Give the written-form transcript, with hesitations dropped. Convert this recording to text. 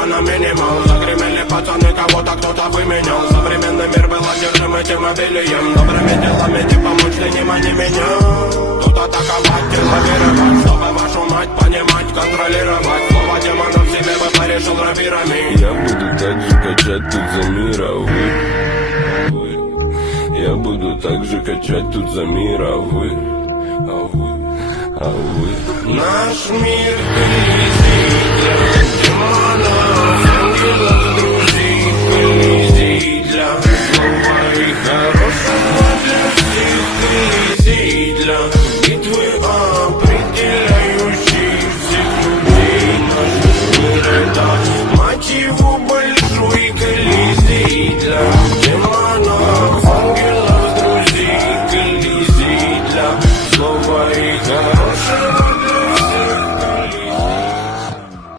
типа на минимал. Загремели пацаны, кого-то кто-то выменял. Современный мир был одержим этим обилием. Добрыми делами не помочь, ты не мани меня. Тут атаковать, деловировать, чтобы вашу мать понимать, контролировать. Слово демонов себе бы порешил равирами. Я буду так же качать тут за мир, а вы? Я буду так же качать тут за мир, а вы? Наш мир трясите.